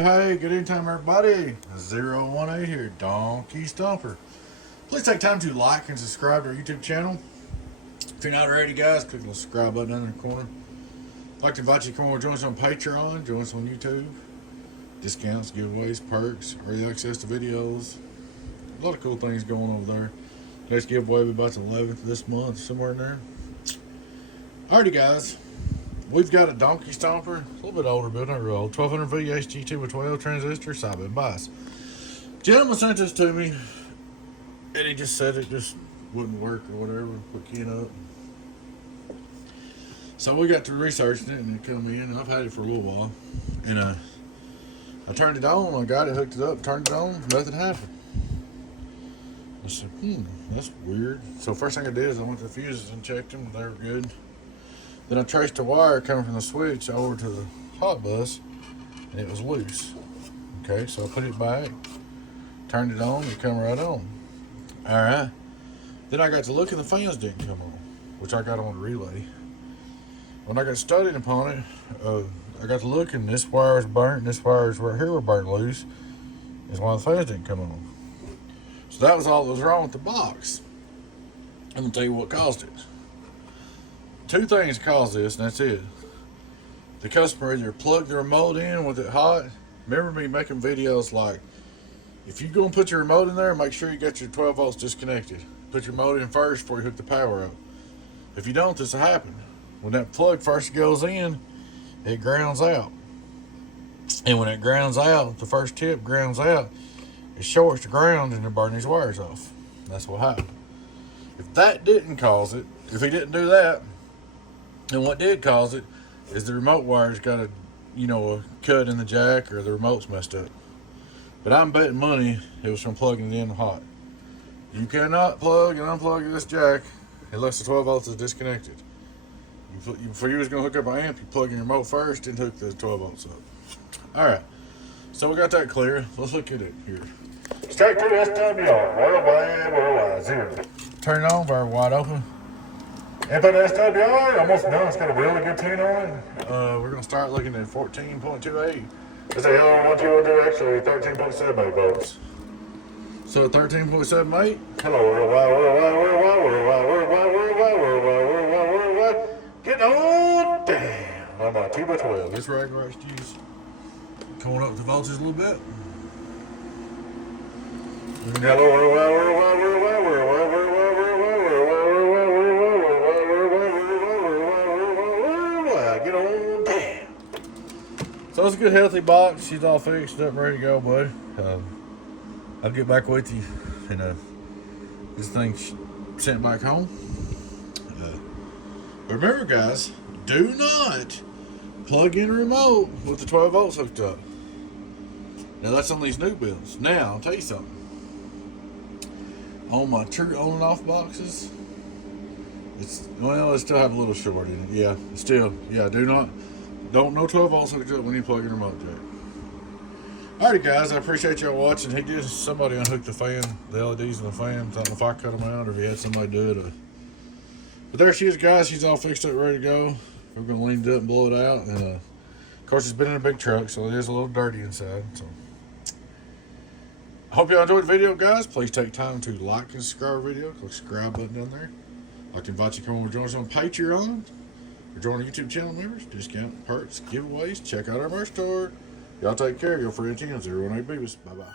Hey, good evening time everybody. 018 here, Donkey Stomper. Please take time to like and subscribe to our YouTube channel. If you're not already, guys, click the subscribe button down in the corner. I'd like to invite you to come over and join us on Patreon, join us on YouTube. Discounts, giveaways, perks, early access to videos. A lot of cool things going on over there. Next giveaway will be about the 11th of this month, somewhere in there. Alrighty, guys. We've got a Donkey Stomper, a little bit older, but not real old. 1200V-HG-2X12 transistor, side by bias. Gentleman sent this to me, and he just said it just wouldn't work or whatever. Put keying up. So we got to researching it, and it come in, and I've had it for a little while. And I turned it on, I got it, hooked it up, turned it on, nothing happened. I said, that's weird. So first thing I did is I went to the fuses and checked them, they were good. Then I traced the wire coming from the switch over to the hot bus, and it was loose. Okay, so I put it back, turned it on, it come right on. All right. Then I got to look and the fans didn't come on, which I got on the relay. When I got studying upon it, I got to look and this wire is burnt, and this wire is right here were burnt loose. That's why the fans didn't come on. So that was all that was wrong with the box. I'm gonna tell you what caused it. Two things cause this, and that's it. The customer either plugged the remote in with it hot. Remember me making videos like, if you're going to put your remote in there, make sure you got your 12 volts disconnected. Put your remote in first before you hook the power up. If you don't, this will happen. When that plug first goes in, it grounds out. And when it grounds out, the first tip grounds out, it shorts the ground and it burns these wires off. That's what happened. If that didn't cause it, if he didn't do that, and what did cause it is the remote wire's got a cut in the jack, or the remote's messed up. But I'm betting money it was from plugging it in hot. You cannot plug and unplug this jack unless the 12 volts is disconnected. Before you was going to hook up an amp, you plug in your remote first and hook the 12 volts up. Alright, so we got that clear. Let's look at it here. Straight to SWR, worldwide, 0. Turn it on, very wide open. Input SWR, almost done. It's got a really good tune on it. We're going to start looking at 14.28. It's a L1202, actually 13.78 volts. So 13.78. Hello, worldwide. Get on down. I'm on 2x12. This regular use. Going up the voltage a little bit. Hello, worldwide. So it's a good healthy box. She's all fixed up, ready to go, bud. I'll get back with you and this thing's sent back home. Remember, guys, do not plug in a remote with the 12 volts hooked up. Now that's on these new builds. Now I'll tell you something. On my true on and off boxes, it still have a little short in it. Yeah, no 12 volts hooked up when you plug in a remote jack. Alrighty, guys, I appreciate y'all watching. He did somebody unhook the fan, the LEDs in the fan. I don't know if I cut them out or if he had somebody do it. But there she is, guys. She's all fixed up, ready to go. We're gonna lean it up and blow it out. And of course, it's been in a big truck, so it is a little dirty inside. So I hope y'all enjoyed the video, guys. Please take time to like and subscribe the video. Click the subscribe button down there. I'd like to invite you to come over and join us on Patreon. Or join our YouTube channel members, discount, perks, giveaways. Check out our merch store. Y'all take care. Your friend Tim, 018 Beavis. Bye-bye.